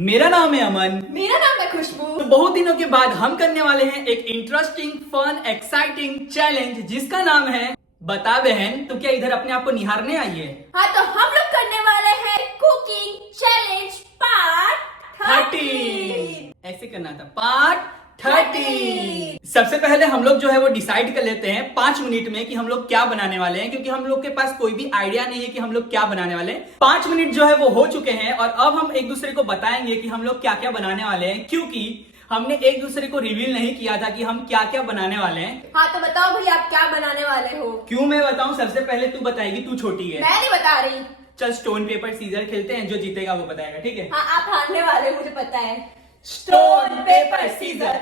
मेरा नाम है अमन। मेरा नाम है खुशबू। तो बहुत दिनों के बाद हम करने वाले हैं एक इंटरेस्टिंग फन एक्साइटिंग चैलेंज जिसका नाम है बता बहन तो क्या इधर अपने आप को निहारने आई है। हाँ, तो हम लोग करने वाले हैं कुकिंग चैलेंज पार्ट 30। ऐसे करना था पार्ट 30। सबसे पहले हम लोग जो है वो डिसाइड कर लेते हैं 5 मिनट में कि हम लोग क्या बनाने वाले हैं, क्योंकि हम लोग के पास कोई भी आइडिया नहीं है कि हम लोग क्या बनाने वाले हैं। 5 मिनट जो है वो हो चुके हैं और अब हम एक दूसरे को बताएंगे कि हम लोग क्या क्या बनाने वाले हैं, क्योंकि हमने एक दूसरे को रिवील नहीं किया था कि हम क्या क्या बनाने वाले हैं। हाँ, तो बताओ भैया आप क्या बनाने वाले हो। क्यों मैं बताऊं? सबसे पहले तू बताएगी, तू छोटी है। मैं नहीं बता रही। चल स्टोन पेपर सीजर खेलते हैं, जो जीतेगा वो बताएगा, ठीक है? हाँ, आप हारने वाले मुझे पता है। Stone paper scissor.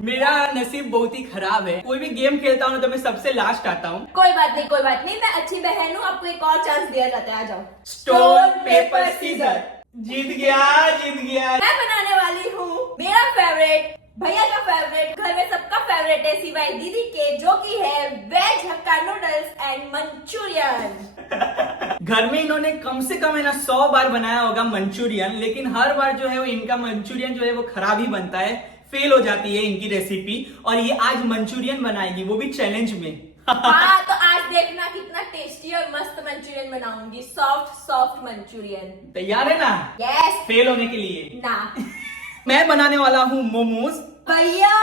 मेरा नसीब बहुत ही खराब है, कोई भी गेम खेलता हूँ तो मैं सबसे लास्ट आता हूँ। कोई बात नहीं, कोई बात नहीं, मैं अच्छी बहन हूँ, आपको एक और चांस दिया जाता है। आ जाओ। Stone paper scissor. जीत गया। मैं बनाने वाली हूँ मेरा फेवरेट, भैया का फेवरेट, घर में सबका फेवरेट है सिवाय दीदी के, जो कि है veg Hakka noodles and Manchurian. घर में इन्होंने कम से कम है ना 100 बार बनाया होगा मंचूरियन, लेकिन हर बार जो है वो इनका मंचूरियन जो है वो खराब ही बनता है, फेल हो जाती है इनकी रेसिपी। और ये आज मंचूरियन बनाएगी, वो भी चैलेंज में। हाँ, तो आज देखना कितना टेस्टी और मस्त मंचूरियन बनाऊंगी। Soft Manchurian. तैयार है ना? यस। फेल होने के लिए ना। मैं बनाने वाला हूँ मोमोज। भैया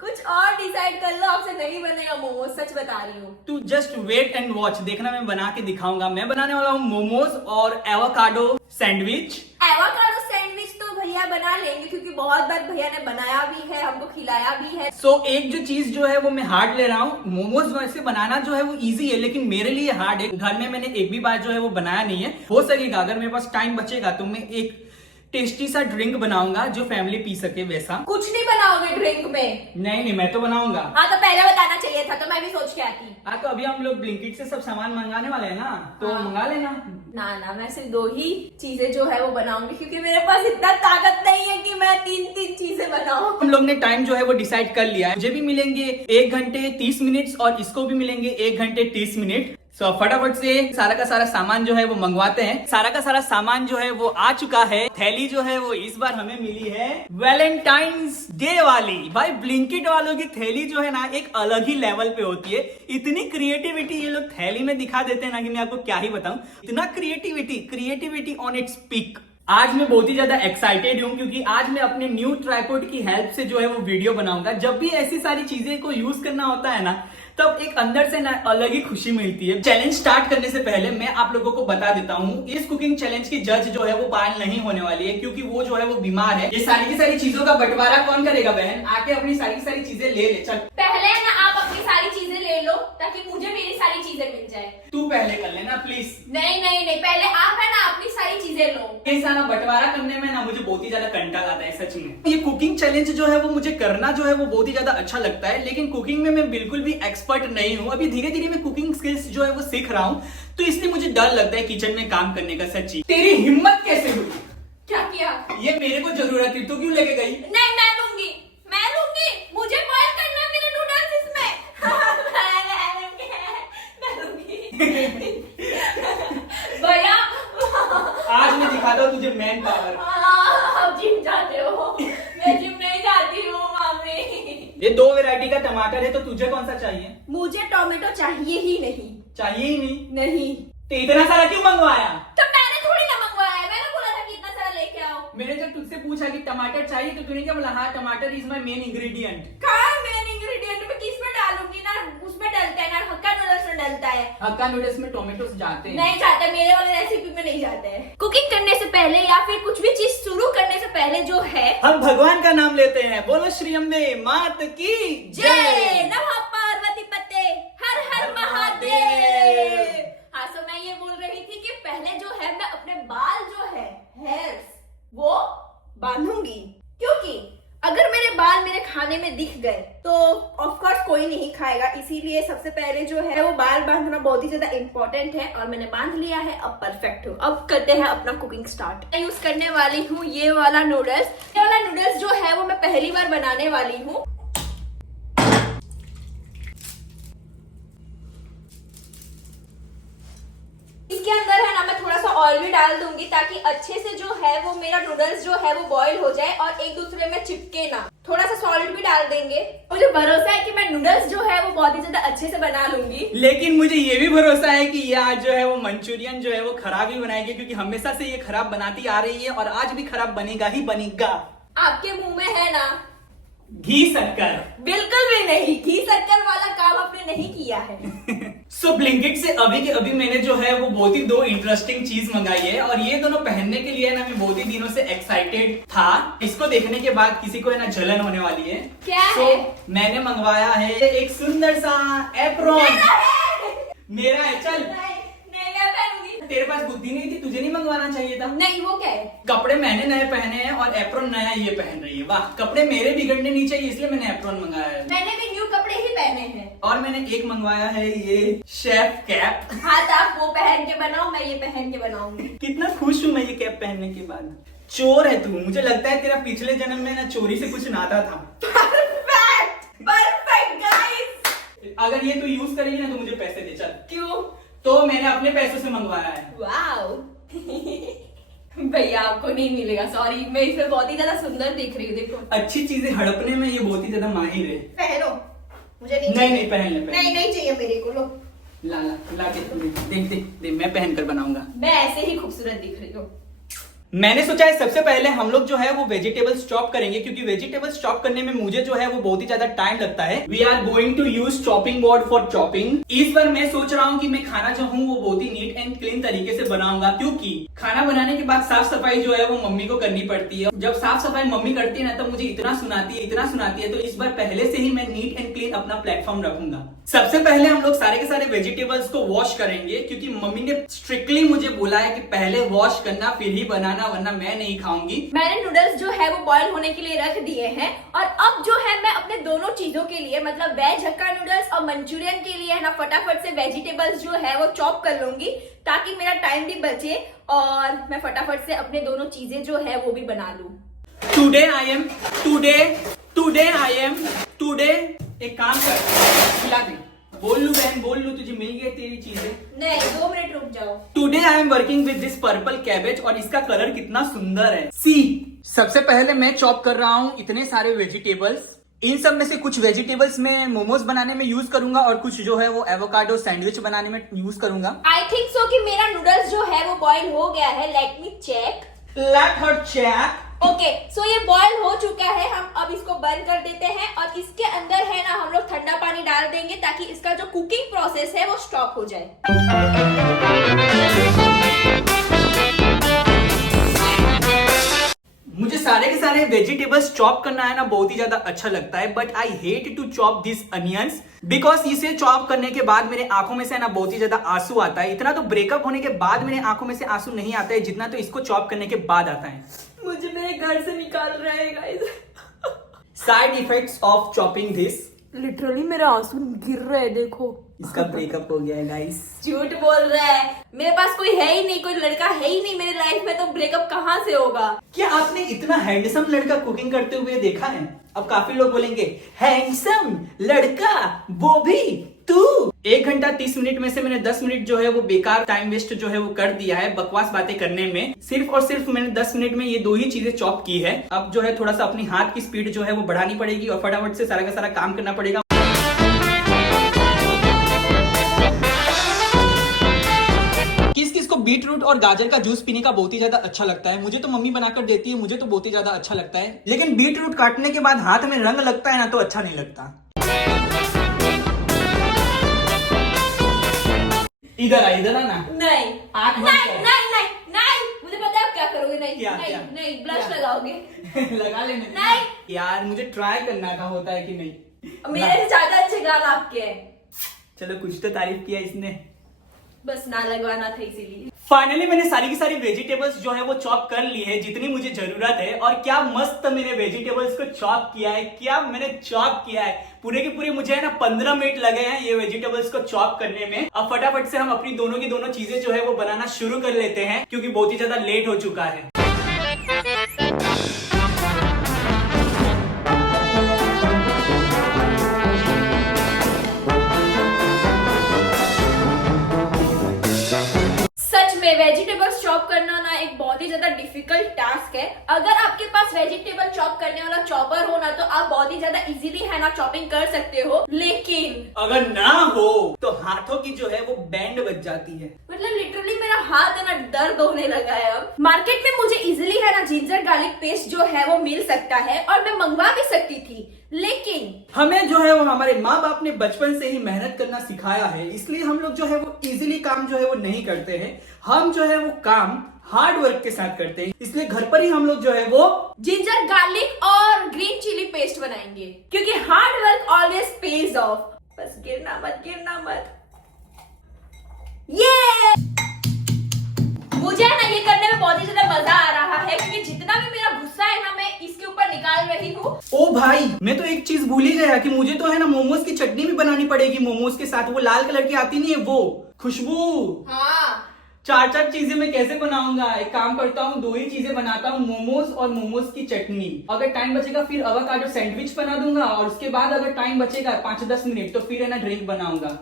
कुछ और डिसाइड कर लो, आपसे नहीं बनेगा मोमोज, सच बता रही हूँ। तू जस्ट वेट एंड वॉच, देखना मैं बना के दिखाऊंगा। मैं बनाने वाला हूँ मोमोज और एवोकाडो सैंडविच। एवोकाडो सैंडविच तो भैया बना लेंगे, क्योंकि बहुत बार भैया ने बनाया भी है, हमको खिलाया भी है। एक जो चीज जो है वो मैं हार्ड ले रहा हूँ। मोमोज वैसे बनाना जो है वो इजी है, लेकिन मेरे लिए हार्ड है। घर में मैंने एक भी बार जो है वो बनाया नहीं है। हो सकेगा अगर मेरे पास टाइम बचेगा तो मैं एक टेस्टी सा ड्रिंक बनाऊंगा जो फैमिली पी सके वैसा। कुछ नहीं बनाओगे ड्रिंक में? नहीं, मैं तो बनाऊंगा। हाँ, तो पहले बताना चाहिए था, तो मैं भी सोच के आती। हाँ, तो अभी हम लोग ब्लिंकिट से सब सामान मंगाने वाले हैं ना, तो हाँ। मंगा लेना। ना, मैं सिर्फ 2 ही चीजें जो है वो बनाऊंगी, क्योंकि मेरे पास इतना ताकत नहीं है कि मैं 3 चीजें बनाऊं। हम लोग ने टाइम जो है वो डिसाइड कर लिया है। मुझे भी मिलेंगे 1 घंटे 30 मिनट और इसको भी मिलेंगे 1 घंटे 30 मिनट। तो फटाफट से सारा का सारा सामान जो है वो मंगवाते हैं। सारा का सारा सामान जो है वो आ चुका है। थैली जो है वो इस बार हमें मिली है वैलेंटाइंस डे वाली। भाई ब्लिंकिट वालों की थैली जो है ना एक अलग ही लेवल पे होती है। इतनी क्रिएटिविटी ये लोग थैली में दिखा देते हैं ना कि मैं आपको क्या ही बताऊं। इतना क्रिएटिविटी ऑन इट्स पीक। आज मैं बहुत ही ज्यादा एक्साइटेड हूँ, क्योंकि आज मैं अपने न्यू ट्राइपॉड की हेल्प से जो है वो वीडियो बनाऊंगा। जब भी ऐसी सारी चीजें को यूज करना होता है ना, तब एक अंदर से ना अलग ही खुशी मिलती है। चैलेंज स्टार्ट करने से पहले मैं आप लोगों को बता देता हूँ, इस कुकिंग चैलेंज की जज जो है वो पायल नहीं होने वाली है, क्योंकि वो जो है वो बीमार है। ये सारी की सारी चीजों का बंटवारा कौन करेगा? बहन आके अपनी सारी की सारी चीजें ले ले। चल पहले ना आप अपनी सारी चीजें ले लो, ताकि मुझे मेरी सारी चीजें मिल जाए। तू पहले कर लेना प्लीज। नहीं, पहले आप है ना अपनी सारी चीजें लो। ये सारा बंटवारा करने में ना मुझे बहुत ही ज्यादा कंटाल आता है सच में। ये कुकिंग चैलेंज जो है वो मुझे करना जो है वो बहुत ही ज्यादा अच्छा लगता है, लेकिन कुकिंग में मैं बिल्कुल भी एक्सपर्ट नहीं हूँ। अभी धीरे धीरे मैं कुकिंग स्किल्स जो है वो सीख रहा हूँ, तो इसलिए मुझे डर लगता है किचन में काम करने का। सच्ची तेरी हिम्मत कैसे हुई? क्या किया? ये मेरे को जरूरत थी, तू क्यों लेके गई? नहीं, मैं लूंगी। मुझे बॉयल करना है मेरे नूडल्स इसमें। मैं लूंगी। भैया आज मैं दिखाता हूँ तुझे मैन पावर। आप जिम जाते हो, मैं जिम नहीं जाती हूँ मामी। ये 2 वैरायटी का टमाटर है, तो तुझे कौन सा चाहिए? मुझे टोमेटो चाहिए ही नहीं। चाहिए ही नहीं? नहीं तो इतना सारा क्यों मंगवाया? तो मैंने थोड़ी ना मंगवाया है, मैंने बोला था कि इतना सारा लेके आओ। मैंने जब तुझसे पूछा कि टमाटर चाहिए तो तूने क्या बोला? हाँ, टमाटर इज माय मेन इंग्रेडिएंट। कहाँ मेन इंग्रेडिएंट में किस में डालूंगी? ना उसमें डलता है, ना हक्का नूडल्स में डलता है। हक्का नूडल्स में टोमेटोस जाते हैं? नहीं जाते, मेरे वाले रेसिपी में नहीं जाते हैं। कुकिंग करने से पहले या फिर कुछ भी चीज शुरू करने से पहले जो है, हम भगवान का नाम लेते हैं। बोलो श्री अम्बे मात की जय। नमः पार्वती पते, हर हर महादेव। हाँ, तो मैं ये बोल रही थी कि पहले जो है मैं अपने बाल जो है हेयर्स वो बांधूंगी, क्योंकि अगर मेरे बाल मेरे खाने में दिख गए तो ऑफ कोर्स कोई नहीं खाएगा। इसीलिए सबसे पहले जो है वो बाल बांधना बहुत ही ज्यादा इंपॉर्टेंट है, और मैंने बांध लिया है। अब परफेक्ट हूँ। अब करते हैं अपना कुकिंग स्टार्ट। मैं यूज करने वाली हूँ ये वाला नूडल्स। ये वाला नूडल्स जो है वो मैं पहली बार बनाने वाली हूँ। इसके अंदर है ना मैं थोड़ा सा ऑयल भी डाल दूंगी, ताकि अच्छे से जो है वो मेरा नूडल्स जो है वो बॉईल हो जाए और एक दूसरे में चिपके ना। थोड़ा सा सॉल्ट भी डाल देंगे। मुझे भरोसा है कि मैं नूडल्स जो है वो बहुत ही ज्यादा अच्छे से बना लूंगी। लेकिन मुझे ये भी भरोसा है कि ये आज जो है वो मंचूरियन जो है वो खराब ही बनाएगी, क्योंकि हमेशा से ये खराब बनाती आ रही है और आज भी खराब बनेगा ही बनेगा। आपके मुंह में है ना घी शक्कर? बिल्कुल भी नहीं, घी शक्कर वाला काम आपने नहीं किया है। सो ब्लिंकिट से अभी के अभी मैंने जो है वो बहुत ही दो इंटरेस्टिंग चीज मंगाई है और ये दोनों पहनने के लिए ना मैं बहुत ही दिनों से एक्साइटेड था। इसको देखने के बाद किसी को है ना जलन होने वाली है। क्या है? है? मैंने मंगवाया है एक सुंदर सा एप्रॉन। मेरा है, चल। नहीं मैं पहनूंगी। तेरे पास बुद्धि नहीं थी, तुझे नहीं मंगवाना चाहिए था। नहीं, वो क्या है? कपड़े मैंने नए पहने हैं और एप्रॉन नया ये पहन रही है। वाह, कपड़े मेरे बिगड़ने नहीं चाहिए, इसलिए मैंने एप्रॉन मंगाया है। मैंने भी न्यू कपड़े ही पहने हैं। और मैंने एक मंगवाया है ये शेफ कैप। हाँ तो आप वो पहन के बनाओ, मैं ये पहन के बनाऊंगी। कितना खुश हूँ मैं ये कैप पहनने के बाद। चोर है तू, मुझे लगता है तेरा पिछले जन्म में ना चोरी से कुछ नाता था। Perfect guys. अगर ये तू यूज करेगी ना तो मुझे पैसे दे। चल। क्यों? तो मैंने अपने पैसों से मंगवाया है। वाओ। भैया आपको नहीं मिलेगा, सॉरी। मैं इसमें बहुत ही ज्यादा सुंदर दिख रही हूँ, देखो। अच्छी चीजें हड़पने में ये बहुत ही ज्यादा माहिर है। पहनो। मुझे नहीं नहीं पहन ले। नहीं चाहिए मेरे को। लो ला के देख मैं पहन कर बनाऊंगा। मैं ऐसे ही खूबसूरत दिख रही हूँ। मैंने सोचा है सबसे पहले हम लोग जो है वो वेजिटेबल्स चॉप करेंगे, क्योंकि वेजिटेबल्स चॉप करने में मुझे जो है वो बहुत ही ज्यादा टाइम लगता है। We are going to use chopping board for chopping. इस बार मैं सोच रहा हूँ कि मैं खाना जो हूँ वो बहुत ही नीट एंड क्लीन तरीके से बनाऊंगा, क्योंकि खाना बनाने के बाद साफ सफाई जो है वो मम्मी को करनी पड़ती है। जब साफ सफाई मम्मी करती है ना तो मुझे इतना सुनाती है। तो इस बार पहले से ही मैं नीट एंड क्लीन अपना प्लेटफॉर्म रखूंगा। सबसे पहले हम लोग सारे के सारे वेजिटेबल्स को वॉश करेंगे, क्योंकि मम्मी ने स्ट्रिक्टली मुझे बोला है कि पहले वॉश करना फिर ही बनाना, वरना मैं नहीं खाऊंगी। मैंने नूडल्स जो है वो बॉईल होने के लिए रख दिए हैं और अब जो है मैं अपने दोनों चीजों के लिए, मतलब वेज हक्का नूडल्स और मंचूरियन के लिए है ना फटाफट से वेजिटेबल्स जो है वो चॉप कर लूंगी, ताकि मेरा टाइम भी बचे और मैं फटाफट से अपने दोनों चीजें जो है वो भी बना लूं। टुडे एक काम कर, खिला दे। बोल लू बहन, बोल लू, तुझे मिल गई तेरी चीजें। नहीं, 2 मिनट रुक जाओ। Today I am working with this purple cabbage और इसका कलर कितना सुंदर है। सी, सबसे पहले मैं चॉप कर रहा हूँ इतने सारे वेजिटेबल्स। इन सब में से कुछ वेजिटेबल्स मैं मोमोज बनाने में यूज करूंगा और कुछ जो है वो एवोकाडो सैंडविच बनाने में यूज करूंगा। आई थिंक सो कि मेरा नूडल्स जो है वो बॉईल हो गया है। Let me check. Let her check. Okay, so ये बॉईल हो चुका है। हम अब इसको बंद कर देते हैं और इसके अंदर है ना हम लोग ठंडा पानी डाल देंगे, ताकि इसका जो कुकिंग प्रोसेस है वो स्टॉप हो जाए। मुझे सारे के सारे वेजिटेबल्स चॉप करना है ना बहुत ही ज्यादा अच्छा लगता है, but I hate to chop this onions because इसे चॉप करने के बाद मेरे आंखों में से ना बहुत ही ज्यादा आंसू आता है। इतना तो ब्रेकअप होने के बाद मेरे आंखों में से आंसू नहीं आता है जितना तो इसको चॉप करने के बाद आता है। मुझे मेरे घर से निकाल रहे हैं guys. Side effects of chopping this. Literally मेरे आंसू गिर रहे हैं, देखो। इसका ब्रेकअप हो गया है गाइस। झूठ बोल रहा है, मेरे पास कोई है ही नहीं, कोई लड़का है ही नहीं मेरे लाइफ में, तो ब्रेकअप कहाँ से होगा। क्या आपने इतना हैंडसम लड़का कुकिंग करते हुए देखा है? अब काफी लोग बोलेंगे हैंडसम लड़का, वो भी तू। 1 घंटा 30 मिनट में से मैंने 10 मिनट जो है वो बेकार टाइम वेस्ट जो है वो कर दिया है बकवास बातें करने में। सिर्फ और सिर्फ मैंने 10 मिनट में ये 2 ही चीजें चॉप की है। अब जो है थोड़ा सा अपनी हाथ की स्पीड जो है वो बढ़ानी पड़ेगी और फटाफट से सारा का सारा काम करना पड़ेगा। किस किस को बीट रूट और गाजर का जूस पीने का बहुत ही ज्यादा अच्छा लगता है? मुझे तो मम्मी बनाकर देती है, मुझे तो बहुत ही ज्यादा अच्छा लगता है। लेकिन बीट रूट काटने के बाद हाथ में रंग लगता है ना तो अच्छा नहीं लगता। इधर आ ना। नहीं आँख बंद नहीं कर। नहीं नहीं नहीं, मुझे पता है आप क्या करोगे। नहीं क्या, नहीं क्या? नहीं, ब्लश क्या? लगाओगे। लगा लेने। नहीं यार मुझे ट्राई करना था, होता है कि नहीं। मेरे से ज्यादा अच्छे गाल आपके हैं। चलो कुछ तो तारीफ किया इसने, बस ना लगवाना था इसीलिए। फाइनली मैंने सारी की सारी वेजिटेबल्स जो है वो चॉप कर ली है जितनी मुझे जरूरत है। और क्या मस्त मैंने वेजिटेबल्स को चॉप किया है, क्या मैंने चॉप किया है। पूरे के पूरे मुझे है ना 15 मिनट लगे हैं ये वेजिटेबल्स को चॉप करने में। अब फटाफट से हम अपनी दोनों की दोनों चीजें जो है वो बनाना शुरू कर लेते हैं, क्योंकि बहुत ही ज्यादा लेट हो चुका है। वेजिटेबल्स चॉप करना ना एक बहुत ही ज्यादा ज्यादा डिफिकल्ट टास्क है। अगर आपके पास वेजिटेबल चॉप करने वाला चॉपर हो ना तो आप बहुत ही ज्यादा इजीली है ना चॉपिंग कर सकते हो, लेकिन अगर ना हो तो हाथों की जो है वो बैंड बज जाती है। मतलब लिटरली मेरा हाथ है ना दर्द होने लगा है। अब मार्केट में मुझे इजीली है ना जिंजर गार्लिक पेस्ट जो है वो मिल सकता है और मैं मंगवा भी सकती थी, लेकिन हमें जो है वो हमारे माँ बाप ने बचपन से ही मेहनत करना सिखाया है, इसलिए हम लोग जो है वो इजीली काम जो है वो नहीं करते हैं। हम जो है वो काम हार्ड वर्क के साथ करते हैं, इसलिए घर पर ही हम लोग जो है वो जिंजर गार्लिक और ग्रीन चिली पेस्ट बनाएंगे, क्योंकि hard work always page of. बस गिरना मत, गिरना मत। ये मुझे है ना ये करने में बहुत ही ज्यादा मजा आ रहा है, क्योंकि जितना भी मेरा गुस्सा है ना मैं इसके ऊपर निकाल रही हूँ। ओ भाई, मैं तो एक चीज भूल ही गया कि मुझे तो है ना मोमोज की चटनी भी बनानी पड़ेगी मोमोज के साथ। वो लाल कलर की आती नहीं है वो, खुशबू। हाँ, चार चार चीजें मैं कैसे बनाऊंगा? एक काम करता हूँ, दो ही चीजें बनाता हूँ, मोमोज और मोमोज की चटनी। अगर टाइम बचेगा फिर अवाकाडो सैंडविच बना दूंगा, और उसके बाद अगर टाइम बचेगा 5-10 मिनट तो फिर है ना ड्रिंक बनाऊंगा।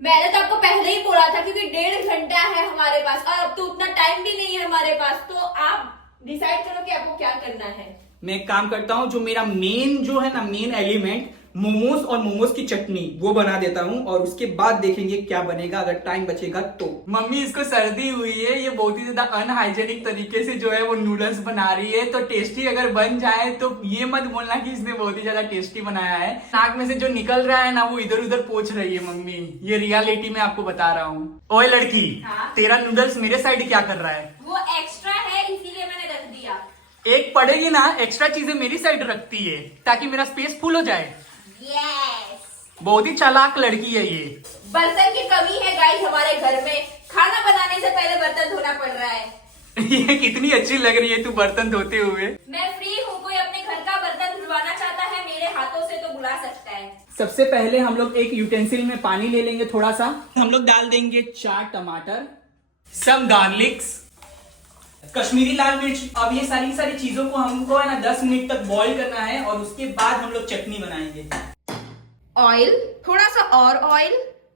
मैंने तो आपको पहले ही बोला था, क्योंकि 1.5 घंटा है हमारे पास और अब तो उतना टाइम भी नहीं है हमारे पास। तो आप डिसाइड करो कि आपको क्या करना है। मैं एक काम करता हूँ, जो मेरा मेन जो है ना मेन एलिमेंट मोमोज और मोमोज की चटनी वो बना देता हूँ, और उसके बाद देखेंगे क्या बनेगा अगर टाइम बचेगा तो। मम्मी इसको सर्दी हुई है, ये बहुत ही ज्यादा अनहाइजेनिक तरीके से जो है वो नूडल्स बना रही है, तो टेस्टी अगर बन जाए तो ये मत बोलना कि इसने बहुत ही ज्यादा टेस्टी बनाया है। नाक में से जो निकल रहा है ना वो इधर उधर पोंछ रही है मम्मी, ये रियलिटी में आपको बता रहा हूँ। ओए लड़की, हाँ? तेरा नूडल्स मेरे साइड क्या कर रहा है? वो एक्स्ट्रा है इसीलिए मैंने रख दिया। एक पड़ेगी ना, एक्स्ट्रा चीजें मेरी साइड रखती है ताकि मेरा स्पेस फुल हो जाए। यस, बहुत ही चालाक लड़की है ये। बर्तन की कमी है गाइस हमारे घर में। खाना बनाने से पहले बर्तन धोना पड़ रहा है। ये कितनी अच्छी लग रही है तू बर्तन धोते हुए। मैं फ्री हूँ, कोई अपने घर का बर्तन धुलवाना चाहता है मेरे हाथों से तो बुला सकता है। सबसे पहले हम लोग एक यूटेंसिल में पानी ले लेंगे थोड़ा सा। हम लोग डाल देंगे 4 टमाटर, सम गार्लिक्स, कश्मीरी लाल मिर्च। अब ये सारी चीजों को हमको है ना 10 मिनट तक बॉईल करना है, और उसके बाद हम लोग चटनी बनाएंगे। ऑयल, थोड़ा सा और ऑयल,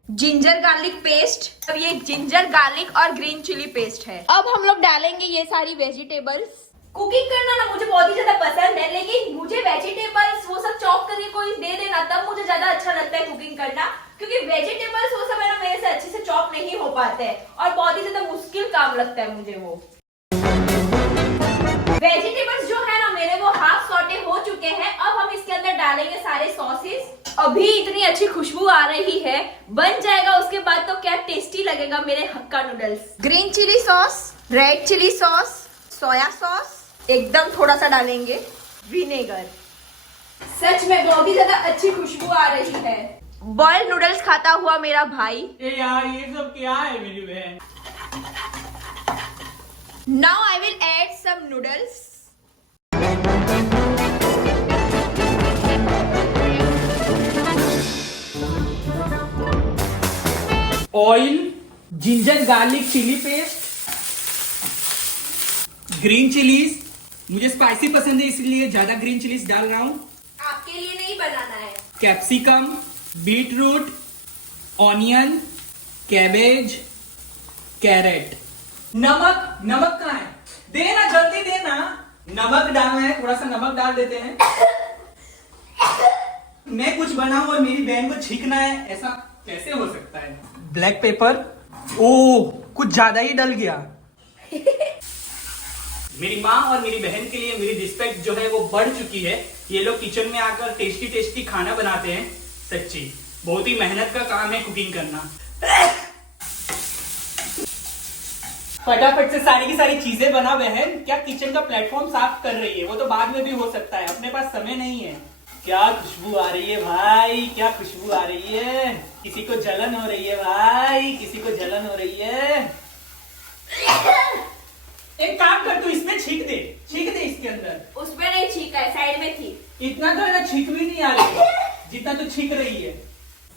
जिंजर गार्लिक पेस्ट। अब ये जिंजर गार्लिक और ग्रीन चिली पेस्ट है। अब हम लोग डालेंगे ये सारी वेजिटेबल्स। कुकिंग करना ना मुझे बहुत ही ज्यादा पसंद है, लेकिन मुझे वेजिटेबल्स वो सब चॉप करके कोई दे देना तब मुझे ज्यादा अच्छा लगता है कुकिंग करना, क्योंकि वेजिटेबल्स वो सब है ना मेरे से अच्छे से चॉप नहीं हो पाते हैं और बहुत ही ज्यादा मुश्किल काम लगता है मुझे वो। वेजिटेबल्स जो है ना मेरे वो हाफ सॉटे हो चुके हैं। अब हम इसके अंदर डालेंगे सारे सॉसेस। अभी इतनी अच्छी खुशबू आ रही है, बन जाएगा उसके बाद तो क्या टेस्टी लगेगा मेरे hakka noodles. Green chilli sauce, red chilli sauce, soya sauce, एकदम थोड़ा सा डालेंगे विनेगर। सच में बहुत ही ज्यादा अच्छी खुशबू आ रही है। बॉइल्ड नूडल्स खाता हुआ मेरा भाई। ए यार, ये सब क्या है मेरी बहन? Now I will add some noodles. Oil, ginger garlic chilli paste, green chillies. मुझे स्पाइसी पसंद है इसलिए ज्यादा ग्रीन चिलीज डाल रहा हूँ। आपके लिए नहीं बनाना है। Capsicum, beetroot, onion, cabbage, carrot. नमक, नमक कहाँ है? देना, जल्दी देना। नमक डालना है, थोड़ा सा नमक डाल देते हैं। मैं कुछ बनाऊं और मेरी बहन को छींकना है, ऐसा कैसे हो सकता है? ब्लैक पेपर, ओह कुछ ज्यादा ही डल गया। मेरी माँ और मेरी बहन के लिए मेरी रिस्पेक्ट जो है वो बढ़ चुकी है। ये लोग किचन में आकर टेस्टी टेस्टी खाना बनाते हैं। सच्ची बहुत ही मेहनत का काम है कुकिंग करना। फटाफट से सारी की सारी चीजें बना। बहन क्या किचन का प्लेटफॉर्म साफ कर रही है? वो तो बाद में भी हो सकता है, अपने पास समय नहीं है। क्या खुशबू आ रही है भाई, क्या खुशबू आ रही है। किसी को जलन हो रही है भाई, किसी को जलन हो रही है। एक काम कर, तू इसमें छींक दे इसके अंदर। उसमें नहीं छींका है, साइड में थी। इतना तो है ना छींक भी नहीं आ रही है जितना तो छींक रही है।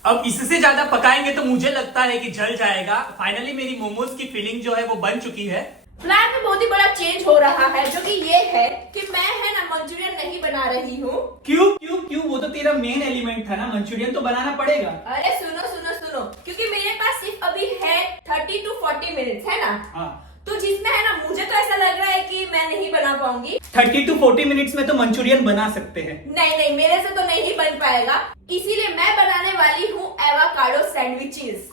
अब इससे ज्यादा पकाएंगे तो मुझे लगता है कि जल जाएगा। फाइनली मेरी मोमोज की फीलिंग जो है वो बन चुकी है। प्लान में बहुत ही बड़ा चेंज हो रहा है, जो कि ये है कि मैं है ना मंचूरियन नहीं बना रही हूँ। क्यों? वो तो तेरा मेन एलिमेंट था ना, मंचूरियन तो बनाना पड़ेगा। अरे सुनो, क्योंकि मेरे पास सिर्फ अभी है 30 to 40 मिनट्स है ना। हाँ, तो जिसमें है ना, मुझे तो ऐसा लग रहा है कि मैं नहीं बना पाऊंगी। 30 to 40 मिनट्स में तो मंचूरियन बना सकते हैं। नहीं नहीं, मेरे से तो नहीं बन पाएगा, इसीलिए मैं बनाने वाली हूँ एवोकाडो सैंडविचेस।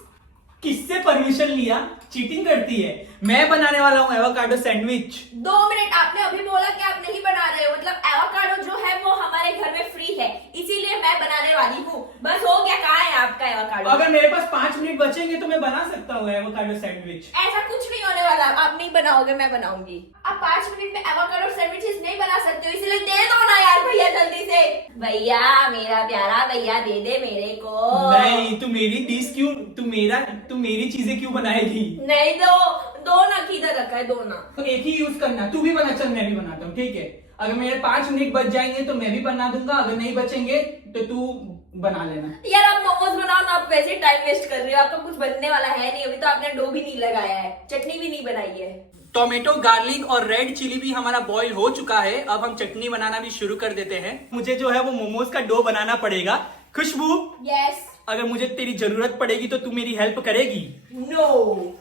किससे परमिशन लिया? चीटिंग करती है। मैं बनाने वाला हूँ एवोकाडो सैंडविच। 2 मिनट, आपने अभी बोला कि आप नहीं बना रहे हो, मतलब एवोकाडो जो है वो हमारे घर में फ्री है, इसीलिए मैं बनाने वाली हूँ। बस हो गया, कहाँ है आपका एवोकाडो? अगर मेरे पास 5 मिनट बचेंगे तो मैं बना सकता हूँ एवोकाडो सैंडविच। ऐसा कुछ नहीं होने वाला, आप नहीं बनाओगे, मैं बनाऊंगी। आप 5 मिनट में एवोकाडो सैंडविचेस नहीं बना सकते हो, इसलिए दे दो ना यार भैया जल्दी से। भैया, मेरा प्यारा भैया, दे दे मेरे को। नहीं, तू मेरी डिश क्यों, तू मेरी चीजें क्यों बनाएगी? नहीं दो ना, किधर रखा है, दो ना। तो एक ही यूज करना, तू भी बना, चल मैं भी बनाता हूँ, ठीक है? अगर मेरे 5 मिनट बच जाएंगे तो मैं भी बना दूंगा, अगर नहीं बचेंगे तो तू बना लेना। यार आप मोमोज बनाओ ना, आप वैसे टाइम वेस्ट कर रहे हो, आपका कुछ बनने वाला है नहीं, अभी तो आपने डो भी नहीं लगाया है, चटनी भी नहीं बनाई है। टोमेटो, गार्लिक और रेड चिली भी हमारा बॉईल हो चुका है। अब हम चटनी बनाना भी शुरू कर देते हैं। मुझे जो है वो मोमोज का डो बनाना पड़ेगा। खुशबू, यस। अगर मुझे तेरी जरूरत पड़ेगी तो तू मेरी हेल्प करेगी? नो।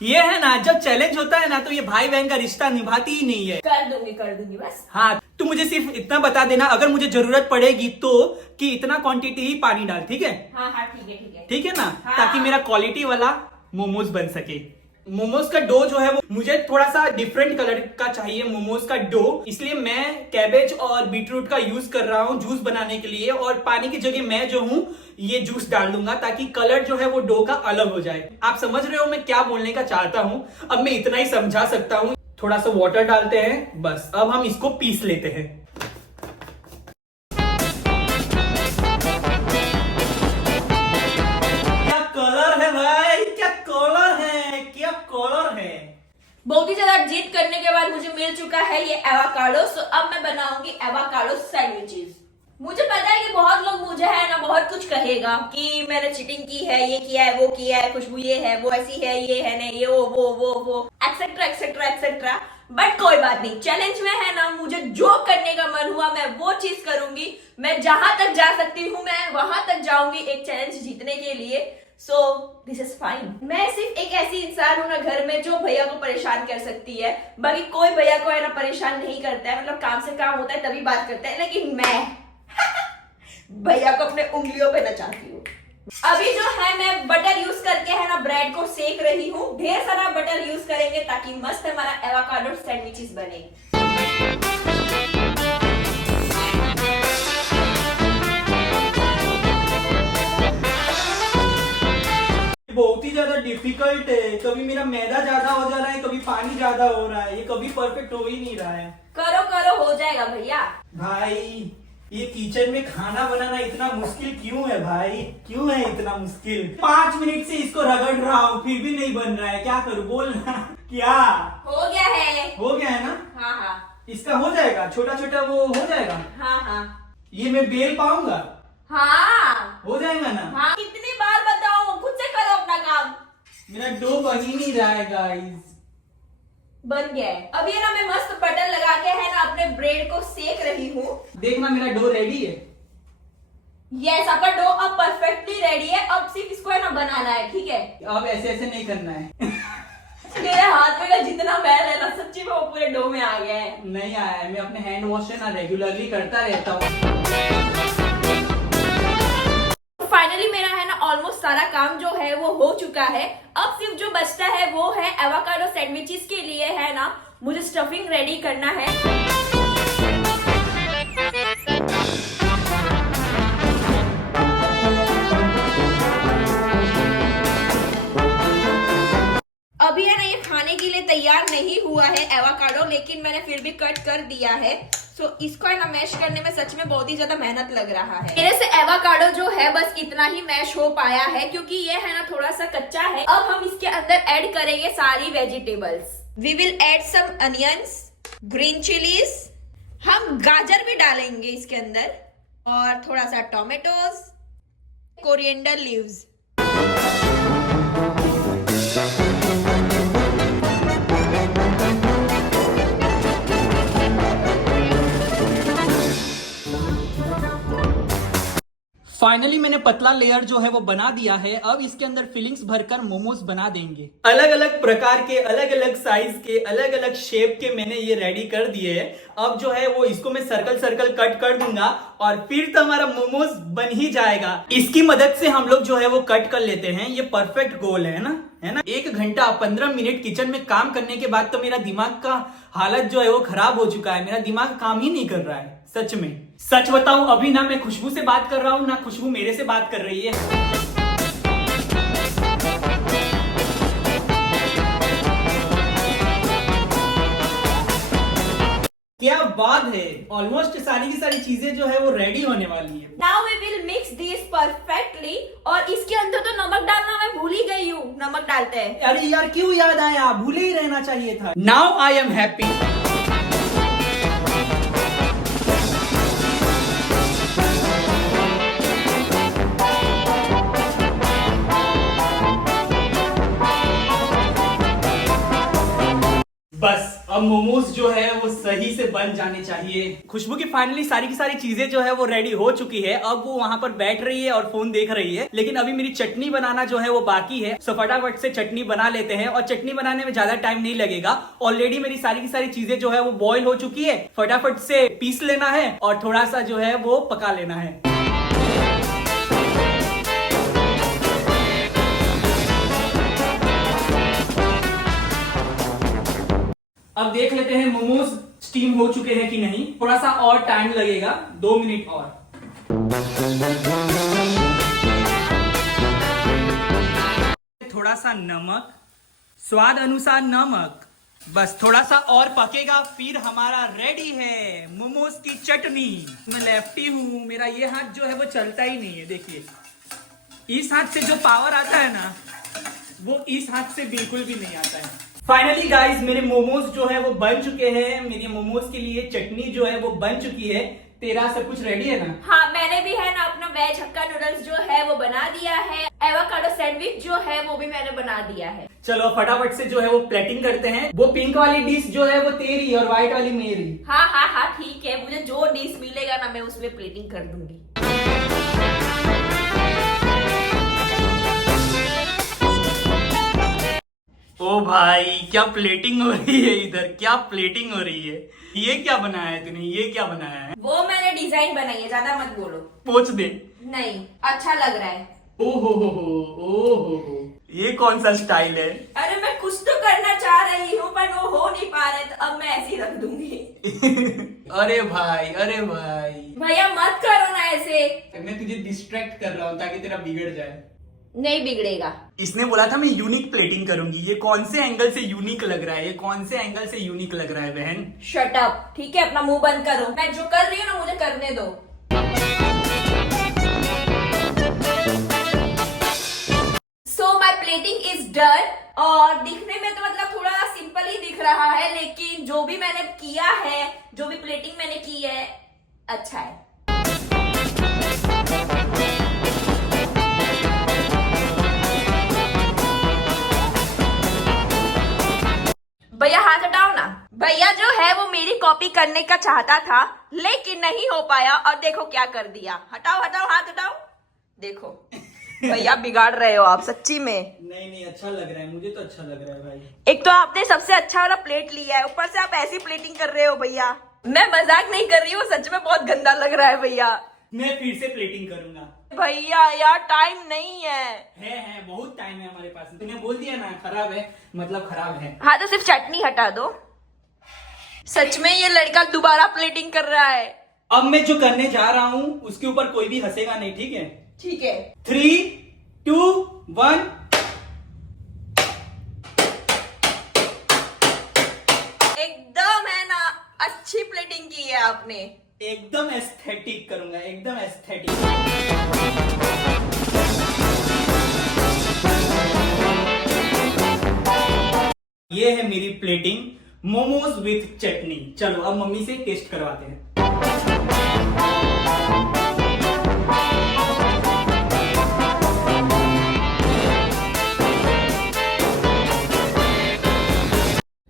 ये है ना, जब चैलेंज होता है ना तो ये भाई बहन का रिश्ता निभाती ही नहीं है। कर दूंगी बस। हाँ, तू मुझे सिर्फ इतना बता देना अगर मुझे जरूरत पड़ेगी तो, कि इतना क्वांटिटी ही पानी डाल, ठीक है? हाँ हाँ, ठीक है ठीक है। ठीक है ना? हाँ। ताकि मेरा क्वालिटी वाला मोमोज बन सके। मोमोज का डो जो है वो मुझे थोड़ा सा डिफरेंट कलर का चाहिए मोमोज का डो, इसलिए मैं कैबेज और बीटरूट का यूज कर रहा हूँ जूस बनाने के लिए, और पानी की जगह मैं जो हूँ ये जूस डाल दूंगा ताकि कलर जो है वो डो का अलग हो जाए। आप समझ रहे हो मैं क्या बोलने का चाहता हूँ? अब मैं इतना ही समझा सकता हूँ। थोड़ा सा वाटर डालते हैं, बस। अब हम इसको पीस लेते हैं। क्या कलर है भाई, क्या कलर है, क्या कलर है। बहुत ही ज्यादा जीत करने के बाद मुझे मिल चुका है ये एवोकाडो, सो अब मैं बनाऊंगी एवोकाडो सैंडविचेस। मुझे पता है कि बहुत लोग मुझे है ना बहुत कुछ कहेगा कि मैंने चीटिंग की है, ये किया है, वो किया है, खुशबू ये है, वो ऐसी है, ये है नहीं, ये वो एक्सेट्रा एक्सेट्रा एक्सेट्रा। बट कोई बात नहीं, चैलेंज में है ना, मुझे जो करने का मन हुआ मैं वो चीज करूंगी। मैं जहां तक जा सकती हूँ मैं वहां तक जाऊंगी एक चैलेंज जीतने के लिए। So this is fine. मैं सिर्फ एक ऐसी इंसान हूं ना घर में जो भैया को परेशान कर सकती है, बाकी कोई भैया को है ना परेशान नहीं करता है, मतलब काम से काम होता है तभी बात करता है, लेकिन मैं भैया को अपने उंगलियों पे नचाती हूँ। अभी जो है मैं बटर यूज करके है ना ब्रेड को सेक रही हूँ। ढेर सारा बटर यूज करेंगे ताकि मस्त हमारा एवोकाडो सैंडविचेस बने। बहुत ही ज्यादा डिफिकल्ट है, कभी मेरा मैदा ज्यादा हो जा रहा है, कभी पानी ज्यादा हो रहा है, ये कभी परफेक्ट हो ही नहीं रहा है। करो करो, हो जाएगा भैया। भाई, ये किचन में खाना बनाना इतना मुश्किल क्यों है भाई? क्यों है इतना मुश्किल? 5 मिनट से इसको रगड़ रहा हूँ फिर भी नहीं बन रहा है, क्या करूँ बोल ना। क्या हो गया है? हो गया है ना? हाँ हाँ। इसका हो जाएगा, छोटा छोटा वो हो जाएगा। हाँ हाँ। ये मैं बेल पाऊंगा? हाँ हो जाएगा ना? हाँ। कितनी बार बताऊं, खुद से करो अपना काम। मेरा डो बन ही नहीं रहा है गाइस। बन गया है। अब ये ना मैं मस्त बटर लगा के है ना अपने ब्रेड को सेक रही हूँ। देखना मेरा डो रेडी है। यस, आपका डो अब परफेक्टली रेडी है। अब सिर्फ इसको है ना बनाना है, ठीक है? अब ऐसे ऐसे नहीं करना है। मेरे हाथ में का जितना मैल है ना सच्ची में वो पूरे डो में आ गया है। नहीं आया है, मैं अपने हैंड वॉश है ना रेगुलरली करता रहता हूँ। फाइनली मेरा है ना ऑलमोस्ट सारा काम जो है वो हो चुका है। अब सिर्फ जो बचता है वो है एवोकाडो सैंडविचेस के लिए है ना मुझे स्टफिंग रेडी करना है। अभी है ना ये खाने के लिए तैयार नहीं हुआ है एवोकाडो, लेकिन मैंने फिर भी कट कर दिया है। सो इसको है ना मैश करने में सच में बहुत ही ज्यादा मेहनत लग रहा है। मेरे से एवोकाडो जो है बस इतना ही मैश हो पाया है क्योंकि ये है ना थोड़ा सा कच्चा है। अब हम इसके अंदर ऐड करेंगे सारी vegetables. We will add some onions, green chillies, हम गाजर भी डालेंगे इसके अंदर, और थोड़ा सा टोमेटोज, कोरिएंडर लीव्स। फाइनली मैंने पतला लेयर जो है वो बना दिया है। अब इसके अंदर फिलिंग्स भरकर मोमोज बना देंगे। अलग अलग प्रकार के, अलग अलग साइज के, अलग अलग शेप के मैंने ये रेडी कर दिए हैं। अब जो है वो इसको मैं सर्कल सर्कल कट कर दूंगा और फिर तो हमारा मोमोज बन ही जाएगा। इसकी मदद से हम लोग जो है वो कट कर लेते हैं। ये परफेक्ट गोल है ना, है ना। 1 घंटा 15 मिनट किचन में काम करने के बाद तो मेरा दिमाग का हालत जो है वो खराब हो चुका है। मेरा दिमाग काम ही नहीं कर रहा है सच में। सच बताऊं, अभी ना मैं खुशबू से बात कर रहा हूं, ना खुशबू मेरे से बात कर रही है। क्या बात है, ऑलमोस्ट सारी की सारी चीजें जो है वो रेडी होने वाली है। Now we will mix this perfectly। और इसके अंदर तो नमक डालना मैं भूल ही गई हूँ। नमक डालते हैं। अरे यार क्यों याद आया, भूले ही रहना चाहिए था। Now I am happy. बस अब मोमोज जो है वो सही से बन जाने चाहिए। खुशबू की फाइनली सारी की सारी चीजें जो है वो रेडी हो चुकी है। अब वो वहां पर बैठ रही है और फोन देख रही है, लेकिन अभी मेरी चटनी बनाना जो है वो बाकी है। सो फटाफट से चटनी बना लेते हैं और चटनी बनाने में ज्यादा टाइम नहीं लगेगा। ऑलरेडी मेरी सारी की सारी चीजें जो है वो बॉईल हो चुकी है। फटाफट से पीस लेना है और थोड़ा सा जो है वो पका लेना है। अब देख लेते हैं मोमोज स्टीम हो चुके हैं कि नहीं। थोड़ा सा और टाइम लगेगा, 2 मिनट और। थोड़ा सा नमक, स्वाद अनुसार नमक। बस थोड़ा सा और पकेगा, फिर हमारा रेडी है मोमोज की चटनी। मैं लेफ्टी हूं, मेरा ये हाथ जो है वो चलता ही नहीं है। देखिए, इस हाथ से जो पावर आता है ना, वो इस हाथ से बिल्कुल भी नहीं आता है। फाइनली गाइज, मेरे मोमोज जो है वो बन चुके हैं। मेरे मोमोज के लिए चटनी जो है वो बन चुकी है। तेरा सब कुछ रेडी है ना? हाँ, मैंने भी है ना अपना वेज हक्का नूडल्स जो है वो बना दिया है। एवोकाडो सैंडविच जो है वो भी मैंने बना दिया है। चलो फटाफट से जो है वो प्लेटिंग करते हैं। वो पिंक वाली डिश जो है वो तेरी और व्हाइट वाली मेरी। हाँ हाँ हाँ, ठीक है। मुझे जो डिश मिलेगा ना मैं उसमें प्लेटिंग कर दूंगी। ओ भाई, क्या प्लेटिंग हो रही है इधर, क्या प्लेटिंग हो रही है। ये क्या बनाया है तूने, ये क्या बनाया है? वो मैंने डिजाइन बनाई है, ज्यादा मत बोलो। पोंछ दे। नहीं, अच्छा लग रहा है। ओहो, ये कौन सा स्टाइल है? अरे मैं कुछ तो करना चाह रही हूँ पर वो हो नहीं पा रहे, तो अब मैं ऐसे ही रख दूंगी। अरे भाई, अरे भाई, भैया मत करो ना ऐसे। मैं तुझे डिस्ट्रैक्ट कर रहा हूँ ताकि तेरा बिगड़ जाए। नहीं बिगड़ेगा। इसने बोला था मैं यूनिक प्लेटिंग करूंगी। ये कौन से एंगल से यूनिक लग रहा है, ये कौन से एंगल से यूनिक लग रहा है बहन? शट अप, ठीक है, अपना मुंह बंद करो। मैं जो कर रही हूँ ना मुझे करने दो। सो माई प्लेटिंग इज डन। और दिखने में तो मतलब थोड़ा सिंपल ही दिख रहा है, लेकिन जो भी मैंने किया है, जो भी प्लेटिंग मैंने की है, अच्छा है। भैया हाथ हटाओ ना। भैया जो है वो मेरी कॉपी करने का चाहता था, लेकिन नहीं हो पाया। और देखो क्या कर दिया। हटाओ हटाओ, हाथ हटाओ। देखो भैया बिगाड़ रहे हो आप सच्ची में। नहीं, अच्छा लग रहा है, मुझे तो अच्छा लग रहा है भाई। एक तो आपने सबसे अच्छा वाला प्लेट लिया है, ऊपर से आप ऐसी प्लेटिंग कर रहे हो भैया। मैं मजाक नहीं कर रही हूँ, सच में बहुत गंदा लग रहा है भैया। मैं फिर से प्लेटिंग करूंगा। भैया यार टाइम नहीं है। बहुत टाइम है हमारे पास। तूने बोल दिया ना खराब है, मतलब खराब है। हाँ तो सिर्फ चटनी हटा दो। सच में ये लड़का दोबारा प्लेटिंग कर रहा है। अब मैं जो करने जा रहा हूँ उसके ऊपर कोई भी हंसेगा नहीं, ठीक है? ठीक है। 3, 2, 1। एकदम है ना, अच्छी प्लेटिंग की है आपने। एकदम एस्थेटिक करूंगा, एकदम एस्थेटिक। ये है मेरी प्लेटिंग, मोमोज विथ चटनी। चलो अब मम्मी से टेस्ट करवाते हैं।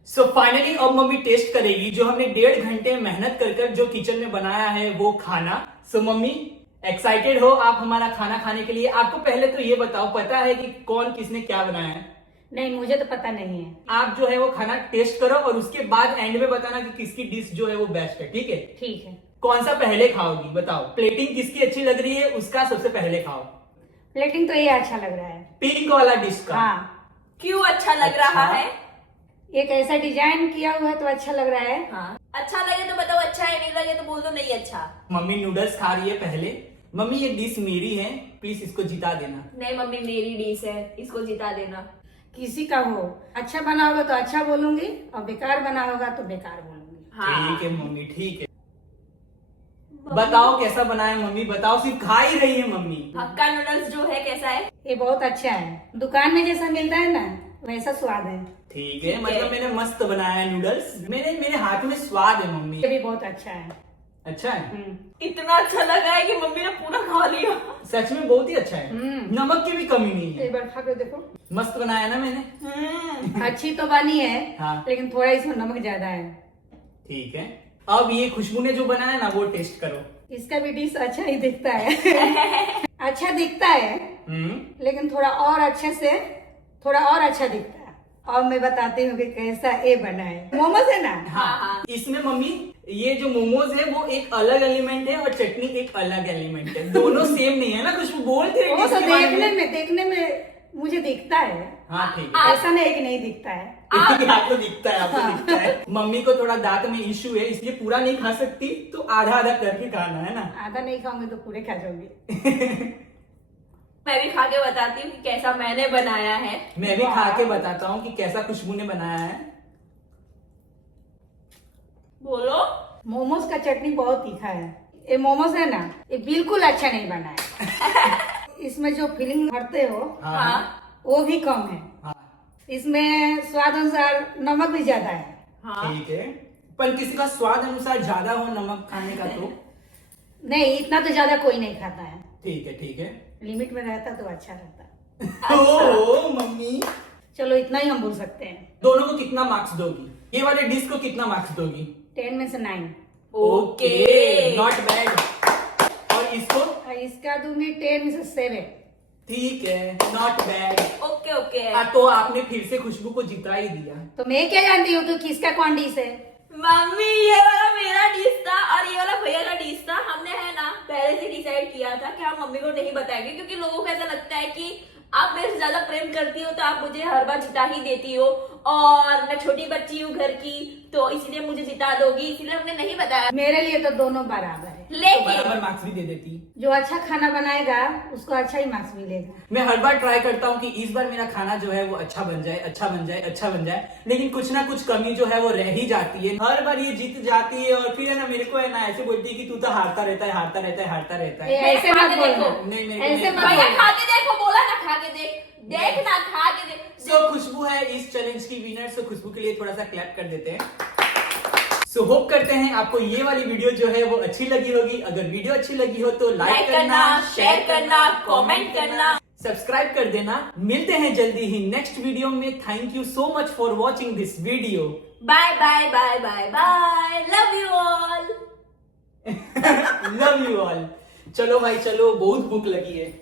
सो फाइनली अब मम्मी टेस्ट करेगी जो हमने 1.5 घंटे मेहनत कर जो किचन में बनाया है वो खाना। सो मम्मी एक्साइटेड हो आप हमारा खाना खाने के लिए? आपको पहले तो ये बताओ, पता है कि कौन किसने क्या बनाया है? नहीं, मुझे तो पता नहीं है। आप जो है वो खाना टेस्ट करो और उसके बाद एंड में बताना कि किसकी डिश जो है वो बेस्ट है, ठीक है? ठीक है। कौन सा पहले खाओगी बताओ? प्लेटिंग किसकी अच्छी लग रही है उसका सबसे पहले खाओ। प्लेटिंग तो ये अच्छा लग रहा है। पिंक वाला डिश का? हाँ, क्यों अच्छा लग रहा अच्छा। है? एक ऐसा डिजाइन किया हुआ है तो अच्छा लग रहा है। हाँ, अच्छा लगे तो बताओ अच्छा है, नहीं लगे तो बोल दो नहीं अच्छा। मम्मी नूडल्स खा रही है पहले। मम्मी ये डिश मेरी है, प्लीज इसको जिता देना। नहीं मम्मी, मेरी डिश है, इसको जिता देना। किसी का हो, अच्छा बना होगा तो अच्छा बोलूंगी और बेकार बना होगा तो बेकार बोलूंगी। हाँ। ठीक है मम्मी, ठीक है। बताओ कैसा बना है मम्मी, बताओ। सिर्फ खा ही रही है मम्मी। हक्का नूडल्स जो है कैसा है? ये बहुत अच्छा है, दुकान में जैसा मिलता है ना वैसा स्वाद है। ठीक है, मतलब मैंने मस्त बनाया है नूडल्स। मेरे हाथ में स्वाद है मम्मी। ये भी बहुत अच्छा है। अच्छा है? इतना अच्छा लगा है कि मम्मी ने पूरा खा लिया। सच में बहुत ही अच्छा है। हम्म। नमक की भी कमी नहीं है। एक बार खा के देखो। मस्त बनाया ना मैंने। अच्छी तो बनी है, हाँ। लेकिन थोड़ा इसमें नमक ज्यादा है। ठीक है, अब ये खुशबू ने जो बनाया ना वो टेस्ट करो। इसका भी डिश अच्छा ही दिखता है। अच्छा दिखता है, लेकिन थोड़ा और अच्छा दिखता है। और मैं बताती हूँ कि कैसा ये बना है। मोमोज है ना? हाँ, इसमें मम्मी ये जो मोमोज है वो एक अलग एलिमेंट है और चटनी एक अलग एलिमेंट है। दोनों सेम नहीं है ना। खुशबू बोलती है वो तो इसके बारे में। देखने में मुझे दिखता है। हाँ ठीक है। ऐसा नहीं कि नहीं दिखता है। आपको दिखता है, आपको दिखता है। मम्मी को थोड़ा दांत में इश्यू है इसलिए पूरा नहीं खा सकती, तो आधा आधा करके खाना है ना। आधा नहीं खाऊंगी तो पूरे खा जाऊंगी। मैं भी खा के बताती हूँ कि कैसा मैंने बनाया है। मैं भी खा के बताता हूँ कि कैसा खुशबू ने बनाया है। बोलो। मोमोज का चटनी बहुत तीखा है। ये मोमोज है ना, ये बिल्कुल अच्छा नहीं बना है। इसमें जो फीलिंग भरते हो हाँ। वो भी कम है। हाँ, इसमें स्वाद अनुसार नमक भी ज्यादा है। हाँ। ठीक है, पर किसी का स्वाद अनुसार ज्यादा हो नमक खाने का तो नहीं, इतना तो ज्यादा कोई नहीं खाता है। ठीक है, ठीक है। लिमिट में रहता तो अच्छा रहता। ओ मम्मी, चलो इतना ही हम बोल सकते हैं। दोनों को कितना मार्क्स दोगी? ये वाले डिश को कितना मार्क्स दोगी? 10 में से 9। ओके। Not bad. और इसको? और इसका दूंगी 10 में से 7। ठीक है, नॉट बैड। Okay okay. तो आपने फिर से खुशबू को जिता ही दिया। तो मैं क्या जानती हूँ कि किसका कौन डिश है? मम्मी ये वाला मेरा डिश था और ये वाला भैया का डिश था। हमने है ना पहले से डिसाइड किया था कि हम मम्मी को नहीं बताएंगे, क्योंकि लोगों को ऐसा लगता है कि आप मेरे से ज्यादा प्रेम करती हो तो आप मुझे हर बार जिता ही देती हो, और मैं छोटी बच्ची हूँ घर की तो इसीलिए मुझे जिता दोगी, इसीलिए हमने नहीं बताया। मेरे लिए तो दोनों बराबर है। तो लेकिन बराबर मार्क्स भी दे देती। जो अच्छा खाना बनाएगा उसको अच्छा ही मार्क्स मिलेगा। मैं हर बार ट्राई करता हूँ कि इस बार मेरा खाना जो है वो अच्छा बन जाए, अच्छा बन जाए, अच्छा बन जाए, लेकिन कुछ ना कुछ कमी जो है वो रह ही जाती है। हर बार ये जीत जाती है और फिर है ना मेरे को है ना ऐसे बोलती है कि तू तो हारता रहता है, हारता रहता है, हारता रहता ये है। ऐसे खा मत के बोलना। देखो। नहीं, नहीं, ऐसे नहीं। मत भैया बोलना। खा के देखो, बोला ना खा के देख, देख ना खा के देख। सो खुशबू है इस चैलेंज की विनर। सो खुशबू के लिए थोड़ा सा क्लैप कर देते हैं। सो होप करते हैं आपको ये वाली वीडियो जो है वो अच्छी लगी होगी। अगर वीडियो अच्छी लगी हो तो लाइक करना, शेयर करना, कमेंट करना, सब्सक्राइब कर देना। मिलते हैं जल्दी ही नेक्स्ट वीडियो में। Thank you so much for watching this video. Bye bye bye bye bye, love you all. Love you all. चलो भाई चलो, बहुत भूख लगी है।